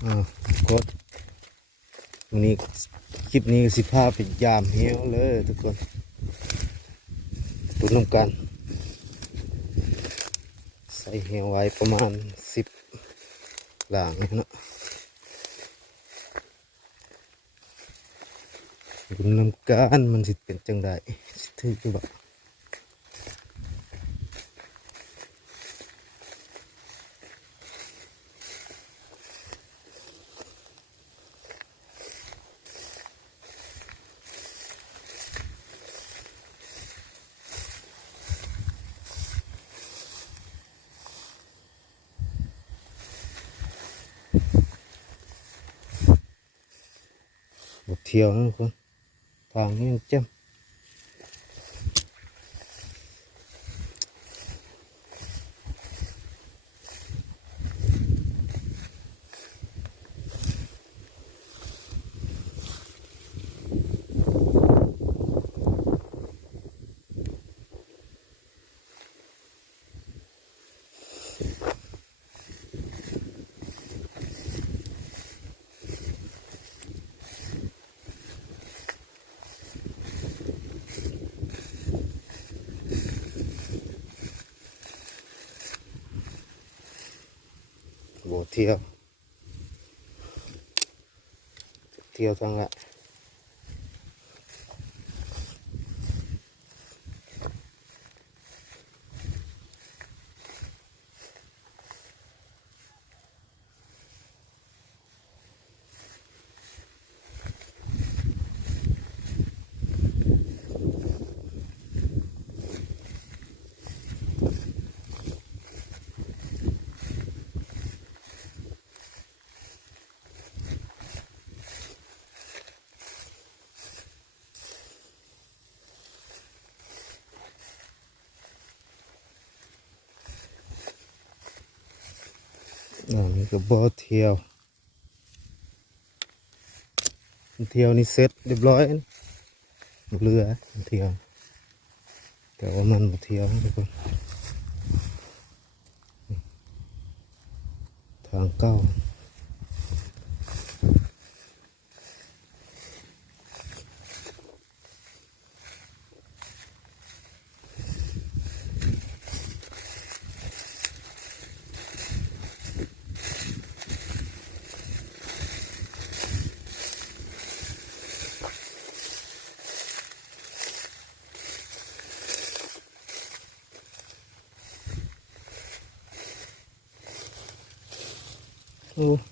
ก็วันนี้คลิปนี้สิพาไปยามเหี้ยวเลยทุกคนตุนน้ำกันใส่เหี้ยวไว้ประมาณ10หลังเนาะตุนน้ำกันมันสิเป็นจังไดสิถืออยู่บ่เที่ยวนะทุกคนทางนี้เจ้มเที่ยวทางละนี่ก็บ่เที่ยวนี่เสร็จเรียบร้อยเรือเที่ยวแต่ว่ามันบ่เที่ยวนะทุกคนทางเก้าโอ้